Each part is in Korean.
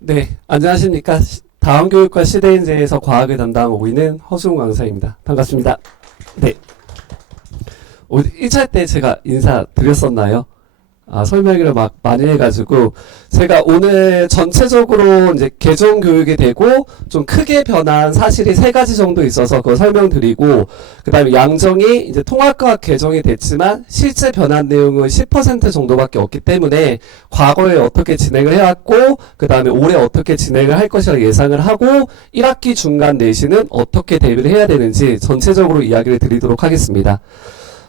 네, 안녕하십니까. 시- 다음 교육과 시대 인재에서 과학을 담당하고 있는 허수웅 강사입니다. 반갑습니다. 네. 오늘 1차 때 제가 인사드렸었나요? 아, 설명을 막 많이 해가지고, 제가 오늘 전체적으로 이제 개정 교육이 되고, 좀 크게 변한 사실이 세 가지 정도 있어서 그거 설명드리고, 그 다음에 양정이 이제 통합과학 개정이 됐지만, 실제 변한 내용은 10% 정도밖에 없기 때문에, 과거에 어떻게 진행을 해왔고, 그 다음에 올해 어떻게 진행을 할 것이라 예상을 하고, 1학기 중간 내신은 어떻게 대비를 해야 되는지 전체적으로 이야기를 드리도록 하겠습니다.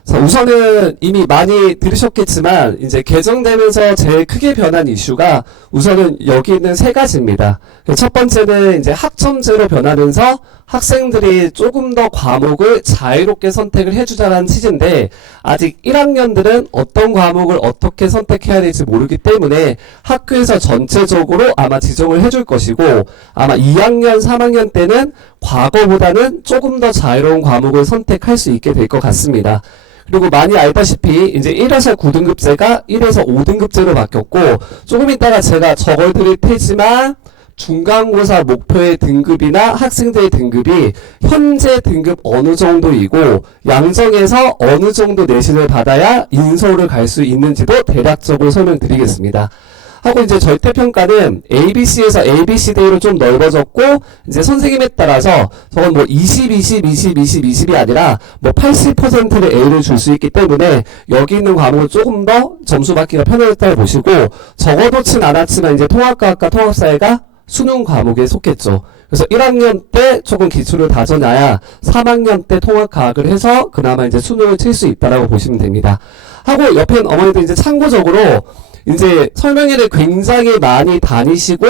자, 우선은 이미 많이 들으셨겠지만 이제 개정되면서 제일 크게 변한 이슈가 우선은 여기 있는 세 가지입니다. 첫 번째는 이제 학점제로 변하면서 학생들이 조금 더 과목을 자유롭게 선택을 해주자는 취지인데 아직 1학년들은 어떤 과목을 어떻게 선택해야 될지 모르기 때문에 학교에서 전체적으로 아마 지정을 해줄 것이고 아마 2학년, 3학년 때는 과거보다는 조금 더 자유로운 과목을 선택할 수 있게 될 것 같습니다. 그리고 많이 알다시피 이제 1에서 9등급제가 1에서 5등급제로 바뀌었고 조금 이따가 제가 적어 드릴 테지만 중간고사 목표의 등급이나 학생들의 등급이 현재 등급 어느 정도이고 양정에서 어느 정도 내신을 받아야 인서울을 갈 수 있는지도 대략적으로 설명드리겠습니다. 하고 이제 절대평가는 ABC에서 ABC대로 좀 넓어졌고 이제 선생님에 따라서 저건 뭐 20, 20, 20, 20, 20이 아니라 뭐 80%를 A를 줄 수 있기 때문에 여기 있는 과목을 조금 더 점수 받기가 편해졌다고 보시고 적어놓진 않았지만 이제 통합과학과 통합사회가 수능 과목에 속했죠. 그래서 1학년 때 조금 기초를 다져놔야 3학년 때 통합과학을 해서 그나마 이제 수능을 칠 수 있다라고 보시면 됩니다. 하고 옆에 어머니들 이제 참고적으로 이제 설명회를 굉장히 많이 다니시고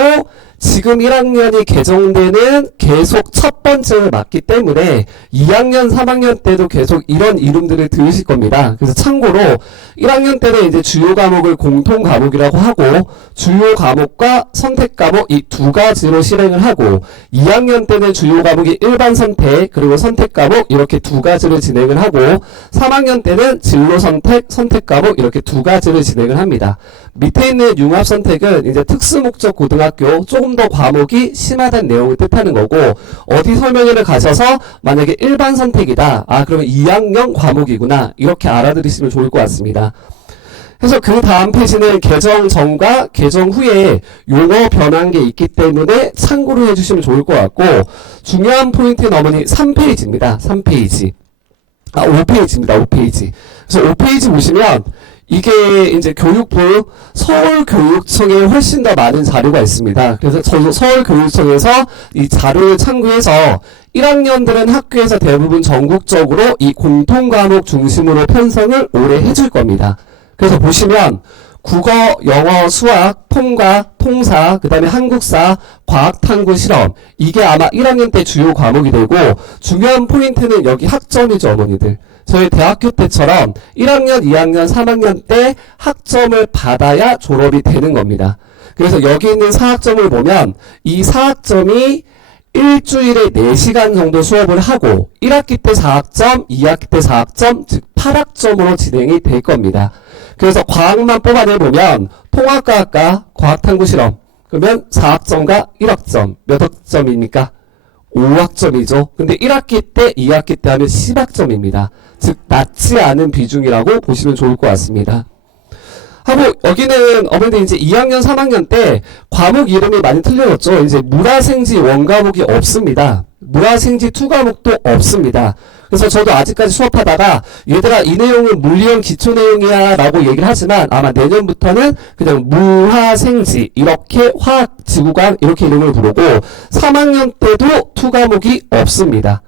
지금 1학년이 개정되는 계속 첫 번째를 맞기 때문에 2학년, 3학년 때도 계속 이런 이름들을 들으실 겁니다. 그래서 참고로 1학년 때는 이제 주요 과목을 공통 과목이라고 하고 주요 과목과 선택 과목 이 두 가지로 실행을 하고 2학년 때는 주요 과목이 일반 선택 그리고 선택 과목 이렇게 두 가지를 진행을 하고 3학년 때는 진로 선택, 선택 과목 이렇게 두 가지를 진행을 합니다. 밑에 있는 융합 선택은 이제 특수 목적 고등학교 조금 더 과목이 심하다는 내용을 뜻하는 거고 어디 설명회를 가셔서 만약에 일반 선택이다. 아 그러면 2학년 과목이구나. 이렇게 알아들으시면 좋을 것 같습니다. 그래서 그 다음 페이지는 개정 전과 개정 후에 용어 변한 게 있기 때문에 참고를 해주시면 좋을 것 같고 중요한 포인트는 어머니 3페이지입니다. 3페이지. 아 5페이지입니다. 5페이지. 그래서 5페이지 보시면 이게 이제 교육부 서울교육청에 훨씬 더 많은 자료가 있습니다. 그래서 저도 서울교육청에서 이 자료를 참고해서 1학년들은 학교에서 대부분 전국적으로 이 공통과목 중심으로 편성을 올해 해줄 겁니다. 그래서 보시면 국어, 영어, 수학, 통과, 통사, 그 다음에 한국사, 과학, 탐구, 실험 이게 아마 1학년 때 주요 과목이 되고 중요한 포인트는 여기 학점이죠 어머니들 저희 대학교 때처럼 1학년, 2학년, 3학년 때 학점을 받아야 졸업이 되는 겁니다. 그래서 여기 있는 사학점을 보면 이 사학점이 일주일에 4시간 정도 수업을 하고 1학기 때 4학점, 2학기 때 4학점, 즉 8학점으로 진행이 될 겁니다. 그래서 과학만 뽑아내보면 통합과학과 과학탐구 실험 그러면 4학점과 1학점 몇 학점입니까? 5학점이죠. 근데 1학기 때, 2학기 때 하면 10학점입니다. 즉 낮지 않은 비중이라고 보시면 좋을 것 같습니다. 하고 여기는 어머니들 이제 2학년, 3학년 때 과목 이름이 많이 틀려졌죠. 이제 물화생지 원 과목이 없습니다. 물화생지 투 과목도 없습니다. 그래서 저도 아직까지 수업하다가 얘들아 이 내용은 물리형 기초 내용이야 라고 얘기를 하지만 아마 내년부터는 그냥 물화생지 이렇게 화학 지구과학 이렇게 이름을 부르고 3학년 때도 투 과목이 없습니다.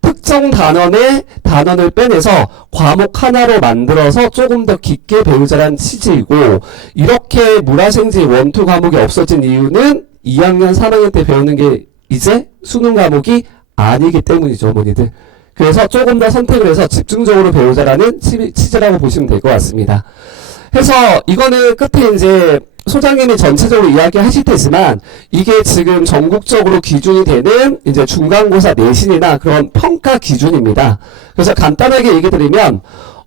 특정 단원의 단원을 빼내서 과목 하나로 만들어서 조금 더 깊게 배우자라는 취지이고 이렇게 물화생지 원투 과목이 없어진 이유는 2학년 3학년 때 배우는 게 이제 수능 과목이 아니기 때문이죠 어머니들 그래서 조금 더 선택을 해서 집중적으로 배우자라는 취- 취지라고 보시면 될 것 같습니다 해서 이거는 끝에 이제 소장님이 전체적으로 이야기하실 테지만 이게 지금 전국적으로 기준이 되는 이제 중간고사 내신이나 그런 평가 기준입니다. 그래서 간단하게 얘기 드리면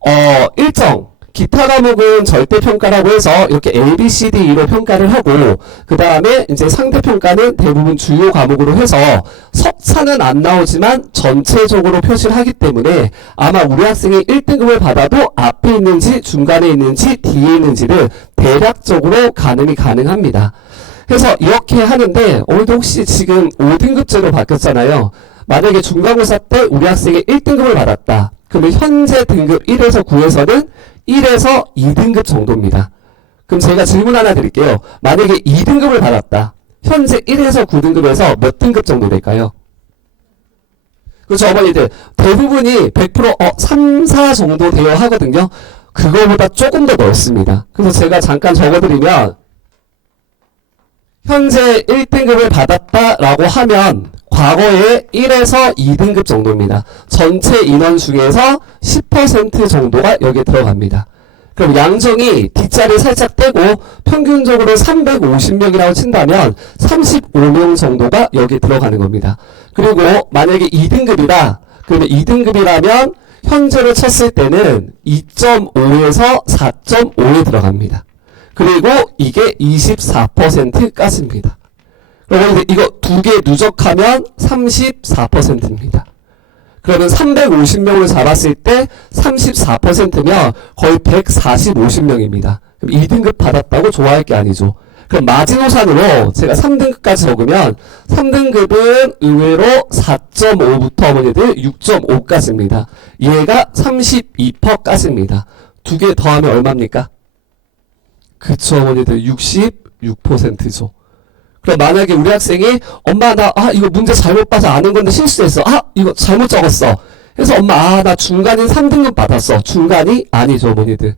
어 일정 기타 과목은 절대평가라고 해서 이렇게 A, B, C, D, E로 평가를 하고 그 다음에 이제 상대평가는 대부분 주요 과목으로 해서 석사는 안 나오지만 전체적으로 표시를 하기 때문에 아마 우리 학생이 1등급을 받아도 앞에 있는지 중간에 있는지 뒤에 있는지를 대략적으로 가늠이 가능합니다. 그래서 이렇게 하는데 오늘도 혹시 지금 5등급제로 바뀌었잖아요. 만약에 중간고사 때 우리 학생이 1등급을 받았다. 그러면 현재 등급 1에서 9에서는 1에서 2등급 정도입니다. 그럼 제가 질문 하나 드릴게요. 만약에 2등급을 받았다. 현재 1에서 9등급에서 몇 등급 정도 될까요? 그렇죠, 어머니들. 대부분이 100% 어, 3, 4 정도 되어 하거든요. 그거보다 조금 더 넓습니다. 그래서 제가 잠깐 적어드리면 현재 1등급을 받았다라고 하면 과거에 1에서 2등급 정도입니다. 전체 인원 중에서 10% 정도가 여기에 들어갑니다. 그럼 양정이 뒷자리 살짝 떼고 평균적으로 350명이라고 친다면 35명 정도가 여기에 들어가는 겁니다. 그리고 만약에 2등급이다. 그러면 2등급이라면 현재를 쳤을 때는 2.5에서 4.5에 들어갑니다. 그리고 이게 24%까지입니다. 그러면 이거 두 개 누적하면 34%입니다. 그러면 350명을 잡았을 때 34%면 거의 140, 50명입니다. 그럼 2등급 받았다고 좋아할 게 아니죠. 그럼 마지노선으로 제가 3등급까지 적으면 3등급은 의외로 4.5부터 어머니들 6.5까지입니다. 얘가 32%까지입니다. 두 개 더하면 얼마입니까? 그쵸 어머니들 66%죠. 그럼 만약에 우리 학생이 엄마 나 아 이거 문제 잘못 봐서 아는 건데 실수했어. 아 이거 잘못 적었어. 그래서 엄마 아 나 중간인 3등급 받았어. 중간이 아니죠 어머니들.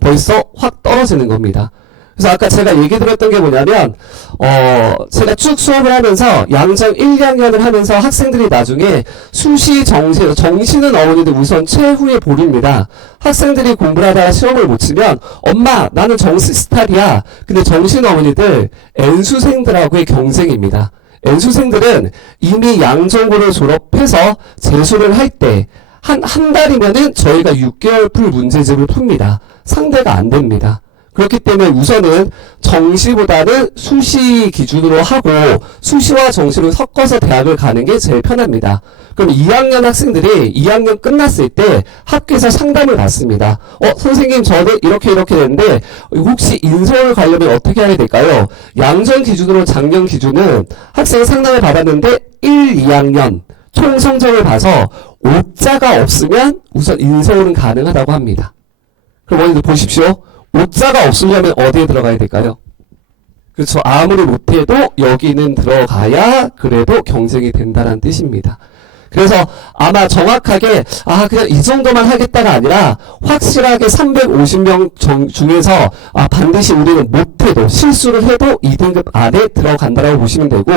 벌써 확 떨어지는 겁니다. 그래서 아까 제가 얘기 드렸던 게 뭐냐면 어 제가 쭉 수업을 하면서 양정 1, 2학년을 하면서 학생들이 나중에 수시 정시 정시는 어머니들 우선 최후의 볼입니다. 학생들이 공부를 하다가 시험을 못 치면 엄마 나는 정시 스타일이야. 근데 정시는 어머니들 N수생들하고의 경쟁입니다. N수생들은 이미 양정고를 졸업해서 재수를 할 때 한, 한 달이면은 저희가 6개월 풀 문제집을 풉니다. 상대가 안 됩니다. 그렇기 때문에 우선은 정시보다는 수시 기준으로 하고 수시와 정시를 섞어서 대학을 가는 게 제일 편합니다. 그럼 2학년 학생들이 2학년 끝났을 때 학교에서 상담을 받습니다. 어, 선생님 저는 이렇게 이렇게 되는데 혹시 인서울 가려면 어떻게 해야 될까요? 양전 기준으로 작년 기준은 학생 상담을 받았는데 1, 2학년 총 성적을 봐서 오자가 없으면 우선 인서울은 가능하다고 합니다. 그럼 오늘 보십시오. 오자가 없으려면 어디에 들어가야 될까요? 그렇죠. 아무리 못해도 여기는 들어가야 그래도 경쟁이 된다는 뜻입니다. 그래서 아마 정확하게 아 그냥 이 정도만 하겠다가 아니라 확실하게 350명 정, 중에서 아 반드시 우리는 못해도 실수를 해도 2등급 안에 들어간다라고 보시면 되고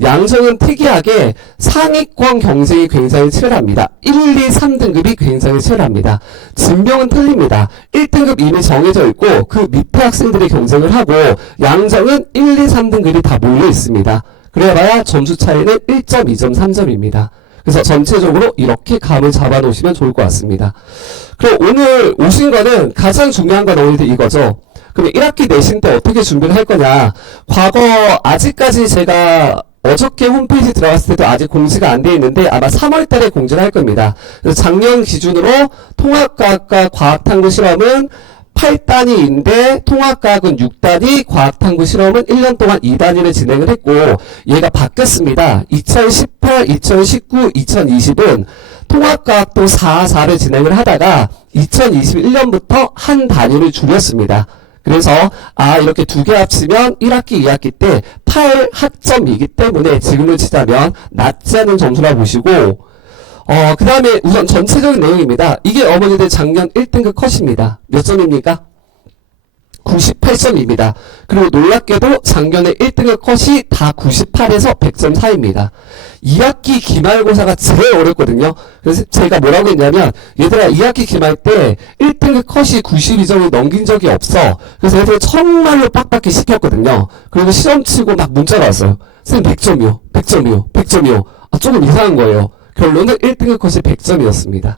양성은 특이하게 상위권 경쟁이 굉장히 치열합니다. 1, 2, 3등급이 굉장히 치열합니다. 진병은 틀립니다. 1등급 이미 정해져 있고 그 밑에 학생들이 경쟁을 하고 양정은 1, 2, 3등급이 다 몰려 있습니다. 그래봐야 점수 차이는 1점, 2점, 3점입니다. 그래서 전체적으로 이렇게 감을 잡아 놓으시면 좋을 것 같습니다. 그럼 오늘 오신 거는 가장 중요한 건 오늘 이거죠. 그럼 1학기 내신 때 어떻게 준비를 할 거냐. 과거 아직까지 제가 어저께 홈페이지 들어갔을 때도 아직 공지가 안 돼 있는데 아마 3월 달에 공지를 할 겁니다. 그래서 작년 기준으로 통합과학과 과학탐구 실험은 8단위인데 통합과학은 6단위, 과학탐구 실험은 1년 동안 2단위를 진행을 했고 얘가 바뀌었습니다. 2018, 2019, 2020은 통합과학도 4, 4를 진행을 하다가 2021년부터 한 단위를 줄였습니다. 그래서 아 이렇게 두 개 합치면 1학기, 2학기 때 8학점이기 때문에 지금을 치자면 낮지 않은 점수라 보시고 어, 그 다음에 우선 전체적인 내용입니다. 이게 어머니들 작년 1등급 컷입니다. 몇 점입니까? 98점입니다. 그리고 놀랍게도 작년에 1등급 컷이 다 98에서 100점 사이입니다. 2학기 기말고사가 제일 어렵거든요. 그래서 제가 뭐라고 했냐면 얘들아 2학기 기말 때 1등급 컷이 92점을 넘긴 적이 없어. 그래서 애들 정말로 빡빡히 시켰거든요. 그리고 시험 치고 막 문자가 왔어요. 선생님 100점이요. 100점이요. 100점이요. 아 조금 이상한 거예요. 결론은 1등급 컷이 100점이었습니다.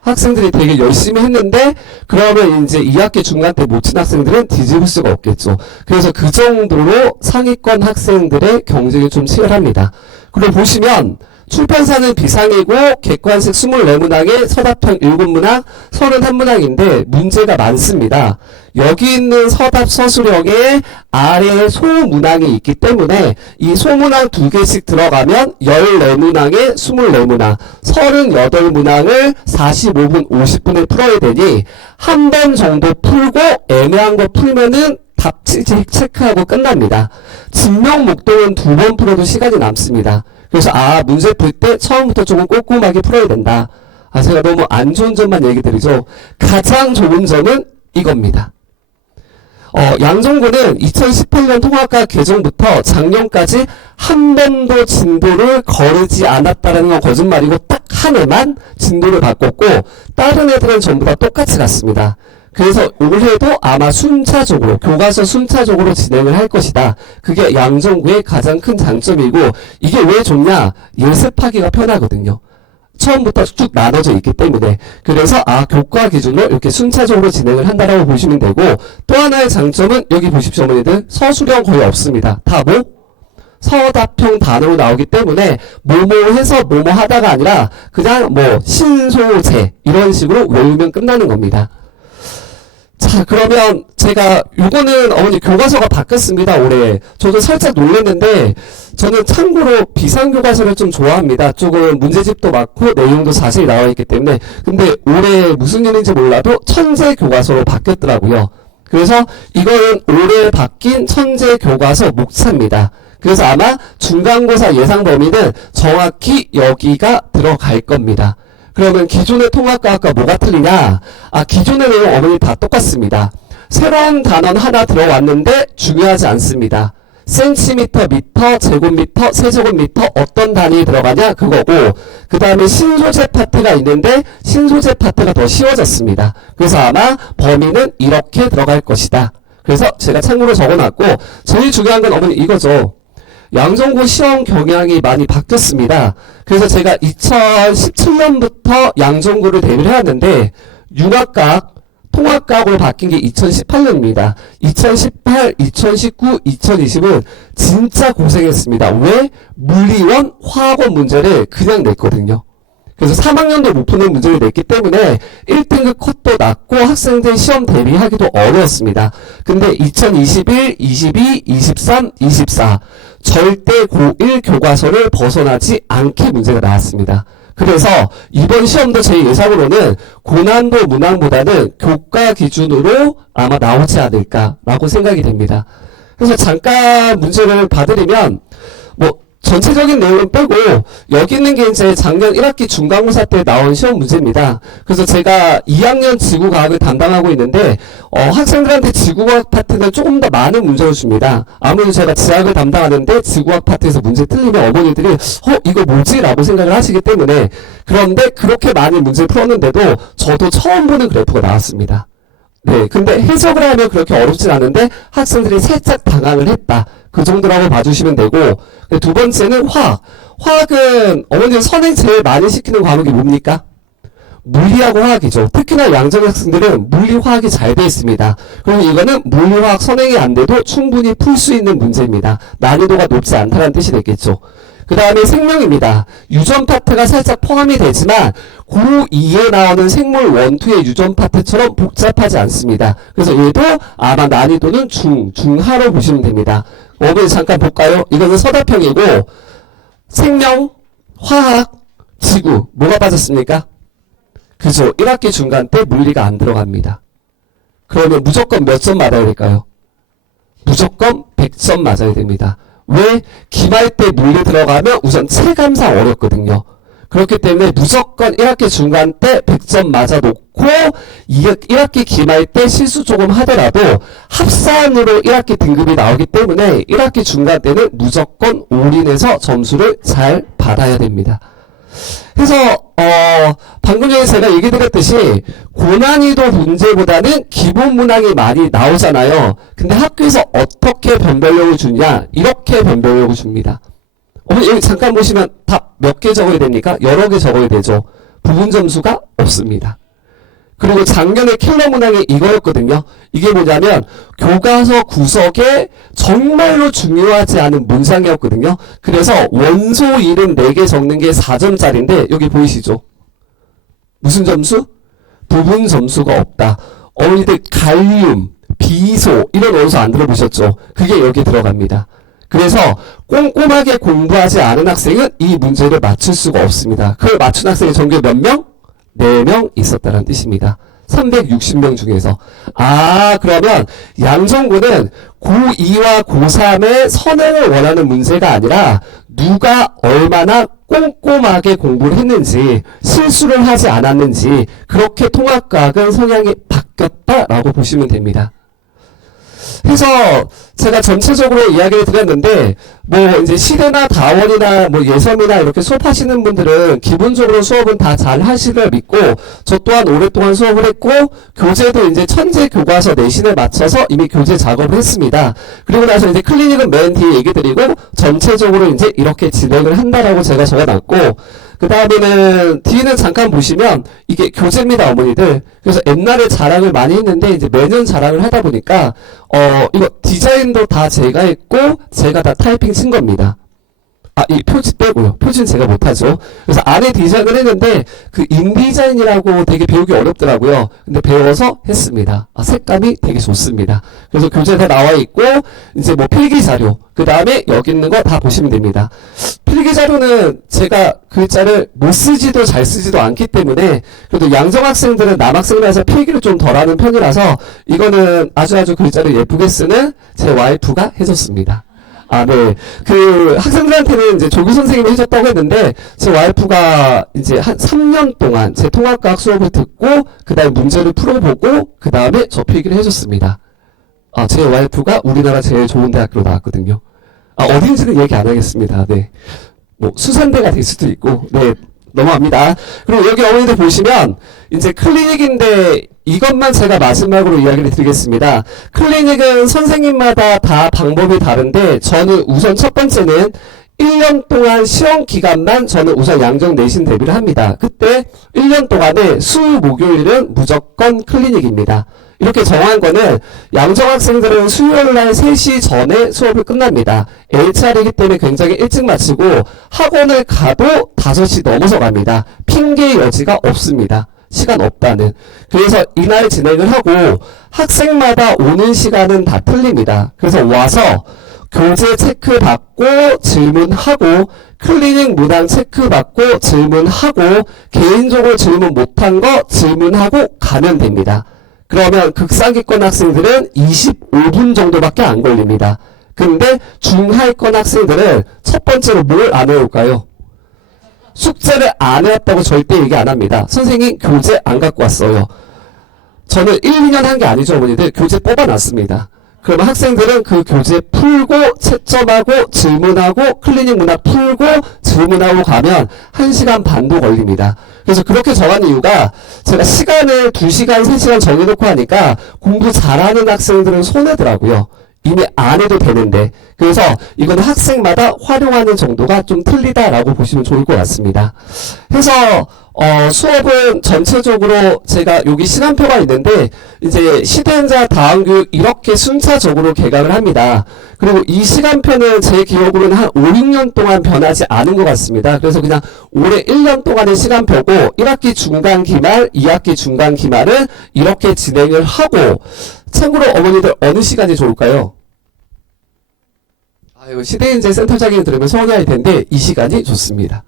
학생들이 되게 열심히 했는데 그러면 이제 2학기 중간 때 못 친 학생들은 뒤집을 수가 없겠죠. 그래서 그 정도로 상위권 학생들의 경쟁이 좀 치열합니다. 그리고 보시면 출판사는 비상이고 객관식 24문항에 서답형 7문항, 31문항인데 문제가 많습니다. 여기 있는 서답 서술형에 아래에 소문항이 있기 때문에 이 소문항 두 개씩 들어가면 14문항에 24문항, 38문항을 45분, 50분에 풀어야 되니 한 번 정도 풀고 애매한 거 풀면은 답 체- 체크하고 끝납니다. 진명 목동은 두 번 풀어도 시간이 남습니다. 그래서 아 문제 풀 때 처음부터 조금 꼼꼼하게 풀어야 된다. 아 제가 너무 안 좋은 점만 얘기 드리죠. 가장 좋은 점은 이겁니다. 어, 양정구는 2018년 통합과 개정부터 작년까지 한 번도 진도를 거르지 않았다는 건 거짓말이고 딱 한 해만 진도를 바꿨고 다른 애들은 전부 다 똑같이 갔습니다. 그래서 올해도 아마 순차적으로 교과서 순차적으로 진행을 할 것이다. 그게 양정구의 가장 큰 장점이고 이게 왜 좋냐? 예습하기가 편하거든요. 처음부터 쭉 나눠져 있기 때문에 그래서 아 교과 기준으로 이렇게 순차적으로 진행을 한다라고 보시면 되고 또 하나의 장점은 여기 보십시오 어머니들 서술형 거의 없습니다 다 뭐? 서답형 단어로 나오기 때문에 뭐뭐 해서 뭐뭐 하다가 아니라 그냥 뭐 신소재 이런 식으로 외우면 끝나는 겁니다 자 그러면 제가 요거는 어머니 교과서가 바뀌었습니다 올해. 저도 살짝 놀랐는데 저는 참고로 비상교과서를 좀 좋아합니다. 조금 문제집도 많고 내용도 자세히 나와 있기 때문에. 근데 올해 무슨 일인지 몰라도 천재 교과서로 바뀌었더라고요. 그래서 이거는 올해 바뀐 천재 교과서 목차입니다. 그래서 아마 중간고사 예상 범위는 정확히 여기가 들어갈 겁니다 그러면 기존의 통합과 아까 뭐가 틀리냐? 아, 기존의 내용 어머니 다 똑같습니다. 새로운 단원 하나 들어왔는데 중요하지 않습니다. 센티미터, 미터, 제곱미터, 세제곱미터 어떤 단위 들어가냐 그거고 그 다음에 신소재 파트가 있는데 신소재 파트가 더 쉬워졌습니다. 그래서 아마 범위는 이렇게 들어갈 것이다. 그래서 제가 참고로 적어놨고 제일 중요한 건 어머니 이거죠. 양정고 시험 경향이 많이 바뀌었습니다. 그래서 제가 2017년부터 양정고를 대비를 해왔는데 융합각, 통합각으로 바뀐 게 2018년입니다. 2018, 2019, 2020은 진짜 고생했습니다. 왜? 물리원, 화학원 문제를 그냥 냈거든요. 그래서 3학년도 못 푸는 문제를 냈기 때문에 1등급 컷도 낮고 학생들 시험 대비하기도 어려웠습니다. 근데 2021, 22, 23, 24 절대 고1 교과서를 벗어나지 않게 문제가 나왔습니다. 그래서 이번 시험도 제 예상으로는 고난도 문항보다는 교과 기준으로 아마 나오지 않을까라고 생각이 됩니다. 그래서 잠깐 문제를 봐드리면 뭐 전체적인 내용은 빼고 여기 있는 게 이제 작년 1학기 중간고사 때 나온 시험 문제입니다. 그래서 제가 2학년 지구과학을 담당하고 있는데 어, 학생들한테 지구과학 파트는 조금 더 많은 문제를 줍니다. 아무래도 제가 지학을 담당하는데 지구과학 파트에서 문제 틀리면 어머니들이 어 이거 뭐지? 라고 생각을 하시기 때문에 그런데 그렇게 많은 문제를 풀었는데도 저도 처음 보는 그래프가 나왔습니다. 네, 근데 해석을 하면 그렇게 어렵진 않은데 학생들이 살짝 당황을 했다. 그 정도라고 봐주시면 되고 두 번째는 화학. 화학은 어머님 선행 제일 많이 시키는 과목이 뭡니까? 물리하고 화학이죠. 특히나 양적 학생들은 물리 화학이 잘 돼 있습니다. 그럼 이거는 물리 화학 선행이 안 돼도 충분히 풀 수 있는 문제입니다. 난이도가 높지 않다는 뜻이 되겠죠. 그 다음에 생명입니다. 유전 파트가 살짝 포함이 되지만 고2에 나오는 생물 1, 2의 유전 파트처럼 복잡하지 않습니다. 그래서 얘도 아마 난이도는 중, 중하로 보시면 됩니다. 어머니 잠깐 볼까요? 이거는 서답형이고 생명, 화학, 지구 뭐가 빠졌습니까? 그죠. 1학기 중간 때 물리가 안 들어갑니다. 그러면 무조건 몇 점 맞아야 될까요? 무조건 100점 맞아야 됩니다. 왜? 기말 때 물리 들어가면 우선 체감상 어렵거든요. 그렇기 때문에 무조건 1학기 중간 때 100점 맞아 놓고 1학기 기말 때 실수 조금 하더라도 합산으로 1학기 등급이 나오기 때문에 1학기 중간 때는 무조건 올인해서 점수를 잘 받아야 됩니다. 그래서 어 방금 전에 제가 얘기 드렸듯이 고난이도 문제보다는 기본 문항이 많이 나오잖아요. 근데 학교에서 어떻게 변별력을 주냐 이렇게 변별력을 줍니다. 어, 여기 잠깐 보시면 답 몇 개 적어야 됩니까? 여러 개 적어야 되죠. 부분 점수가 없습니다. 그리고 작년에 킬러 문항이 이거였거든요. 이게 뭐냐면 교과서 구석에 정말로 중요하지 않은 문장이었거든요. 그래서 원소 이름 4개 적는 게 4점짜리인데 여기 보이시죠? 무슨 점수? 부분 점수가 없다. 어머니들 갈륨, 비소 이런 원소 안 들어보셨죠? 그게 여기 들어갑니다. 그래서 꼼꼼하게 공부하지 않은 학생은 이 문제를 맞출 수가 없습니다. 그걸 맞춘 학생이 전교 몇 명? 4명 있었다는 뜻입니다. 360명 중에서. 아, 그러면 양정구는 고2와 고3의 선행을 원하는 문제가 아니라 누가 얼마나 꼼꼼하게 공부를 했는지, 실수를 하지 않았는지, 그렇게 통합과학은 성향이 바뀌었다라고 보시면 됩니다. 해서 제가 전체적으로 이야기를 드렸는데 뭐 이제 시대나 다원이나 뭐 예섬이나 이렇게 수업하시는 분들은 기본적으로 수업은 다 잘 하시를 믿고 저 또한 오랫동안 수업을 했고 교재도 이제 천재 교과서 내신에 맞춰서 이미 교재 작업을 했습니다. 그리고 나서 이제 클리닉은 맨 뒤에 얘기 드리고 전체적으로 이제 이렇게 진행을 한다라고 제가 적어놨고 그 다음에는 뒤에는 잠깐 보시면 이게 교재입니다 어머니들. 그래서 옛날에 자랑을 많이 했는데 이제 매년 자랑을 하다 보니까 어 이거 디자인도 다 제가 했고 제가 다 타이핑 친 겁니다 아 이 표지 빼고요. 표지는 제가 못하죠. 그래서 안에 디자인을 했는데 그 인디자인이라고 되게 배우기 어렵더라고요. 근데 배워서 했습니다. 아 색감이 되게 좋습니다. 그래서 교재 다 나와 있고 이제 뭐 필기 자료 그 다음에 여기 있는 거 다 보시면 됩니다. 필기 자료는 제가 글자를 못 쓰지도 잘 쓰지도 않기 때문에 그래도 양정 학생들은 남학생이라서 필기를 좀 덜하는 편이라서 이거는 아주 아주 글자를 예쁘게 쓰는 제 와이프가 해줬습니다. 아, 네. 그 학생들한테는 이제 조교 선생님이 해줬다고 했는데 제 와이프가 이제 한 3년 동안 제 통합과학 수업을 듣고 그 다음에 문제를 풀어보고 그 다음에 저 필기를 해줬습니다. 아, 제 와이프가 우리나라 제일 좋은 대학교로 나왔거든요. 아, 어딘지는 얘기 안 하겠습니다. 네. 뭐, 수산대가 될 수도 있고, 네. 넘어갑니다. 그리고 여기 어머니들 보시면, 이제 클리닉인데, 이것만 제가 마지막으로 이야기를 드리겠습니다. 클리닉은 선생님마다 다 방법이 다른데, 저는 우선 첫 번째는 1년 동안 시험 기간만 저는 우선 양정 내신 대비를 합니다. 그때 1년 동안에 수, 목요일은 무조건 클리닉입니다. 이렇게 정한 거는 양정 학생들은 수요일 날 3시 전에 수업이 끝납니다. L차이기 때문에 굉장히 일찍 마치고 학원을 가도 5시 넘어서 갑니다. 핑계 여지가 없습니다. 시간 없다는. 그래서 이날 진행을 하고 학생마다 오는 시간은 다 틀립니다. 그래서 와서 교재 체크 받고 질문하고 클리닉 무단 체크 받고 질문하고 개인적으로 질문 못한 거 질문하고 가면 됩니다. 그러면 극상위권 학생들은 25분 정도밖에 안 걸립니다. 근데 중하위권 학생들은 첫 번째로 뭘 안 해올까요? 숙제를 안 해왔다고 절대 얘기 안 합니다. 선생님 교재 안 갖고 왔어요. 저는 1, 2년 한 게 아니죠, 어머니들. 교재 뽑아놨습니다. 그러면 학생들은 그 교재 풀고 채점하고 질문하고 클리닉 문화 풀고 질문하고 가면 1시간 반도 걸립니다. 그래서 그렇게 정한 이유가 제가 시간을 2시간, 3시간 정해놓고 하니까 공부 잘하는 학생들은 손해더라고요. 이미 안 해도 되는데 그래서 이건 학생마다 활용하는 정도가 좀 틀리다라고 보시면 좋을 것 같습니다. 해서 어, 수업은 전체적으로 제가 여기 시간표가 있는데 이제 시대행자 다음 교육 이렇게 순차적으로 개강을 합니다. 그리고 이 시간표는 제 기억으로는 한 5, 6년 동안 변하지 않은 것 같습니다. 그래서 그냥 올해 1년 동안의 시간표고 1학기 중간 기말, 2학기 중간 기말은 이렇게 진행을 하고 참고로 어머니들 어느 시간이 좋을까요? 아유, 시대인재 센터장님 들으면 서운할 텐데 이 시간이 좋습니다.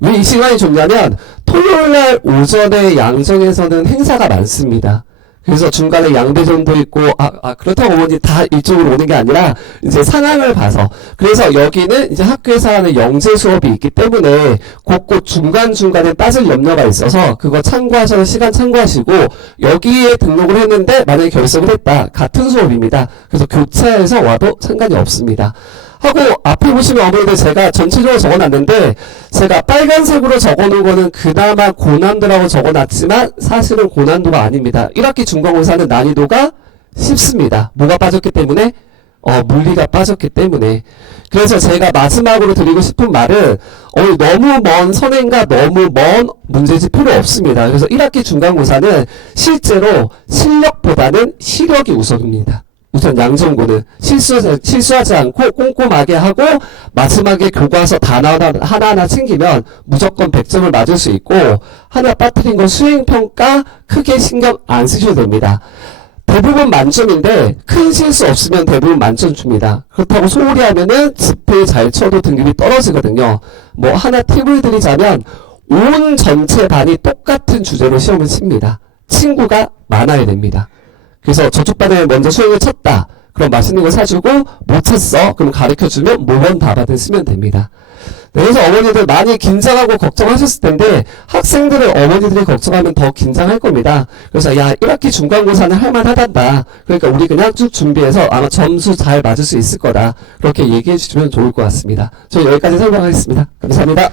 왜 이 시간이 좋냐면 토요일 날 오전에 양정에서는 행사가 많습니다. 그래서 중간에 양대전도 있고 아, 아 그렇다고 어머니 다 이쪽으로 오는 게 아니라 이제 상황을 봐서 그래서 여기는 이제 학교에서 하는 영재 수업이 있기 때문에 곳곳 중간 중간에 따질 염려가 있어서 그거 참고하셔서 시간 참고하시고 여기에 등록을 했는데 만약에 결석을 했다 같은 수업입니다. 그래서 교차해서 와도 상관이 없습니다. 하고 앞에 보시면 어머니들 제가 전체적으로 적어놨는데 제가 빨간색으로 적어놓은 거는 그나마 고난도라고 적어놨지만 사실은 고난도가 아닙니다. 1학기 중간고사는 난이도가 쉽습니다. 뭐가 빠졌기 때문에 어, 물리가 빠졌기 때문에. 그래서 제가 마지막으로 드리고 싶은 말은, 어, 너무 먼 선행과 너무 먼 문제집 필요 없습니다. 그래서 1학기 중간고사는 실제로 실력보다는 시력이 우선입니다. 우선 양정고는 실수, 실수하지 않고 꼼꼼하게 하고 마지막에 교과서 단어 하나, 하나하나 챙기면 무조건 100점을 맞을 수 있고 하나 빠뜨린 건 수행평가 크게 신경 안 쓰셔도 됩니다. 대부분 만점인데 큰 실수 없으면 대부분 만점 줍니다. 그렇다고 소홀히 하면은 집회 잘 쳐도 등급이 떨어지거든요. 뭐 하나 팁을 드리자면 온 전체 반이 똑같은 주제로 시험을 칩니다. 친구가 많아야 됩니다. 그래서 저쪽 반에 먼저 수행을 쳤다. 그럼 맛있는 거 사주고 못 쳤어. 그럼 가르쳐주면 모범 답안을 쓰면 됩니다. 네, 그래서 어머니들 많이 긴장하고 걱정하셨을 텐데 학생들을 어머니들이 걱정하면 더 긴장할 겁니다. 그래서 야 1학기 중간고사는 할만하단다. 그러니까 우리 그냥 쭉 준비해서 아마 점수 잘 맞을 수 있을 거다. 그렇게 얘기해 주시면 좋을 것 같습니다. 저 여기까지 설명하겠습니다. 감사합니다.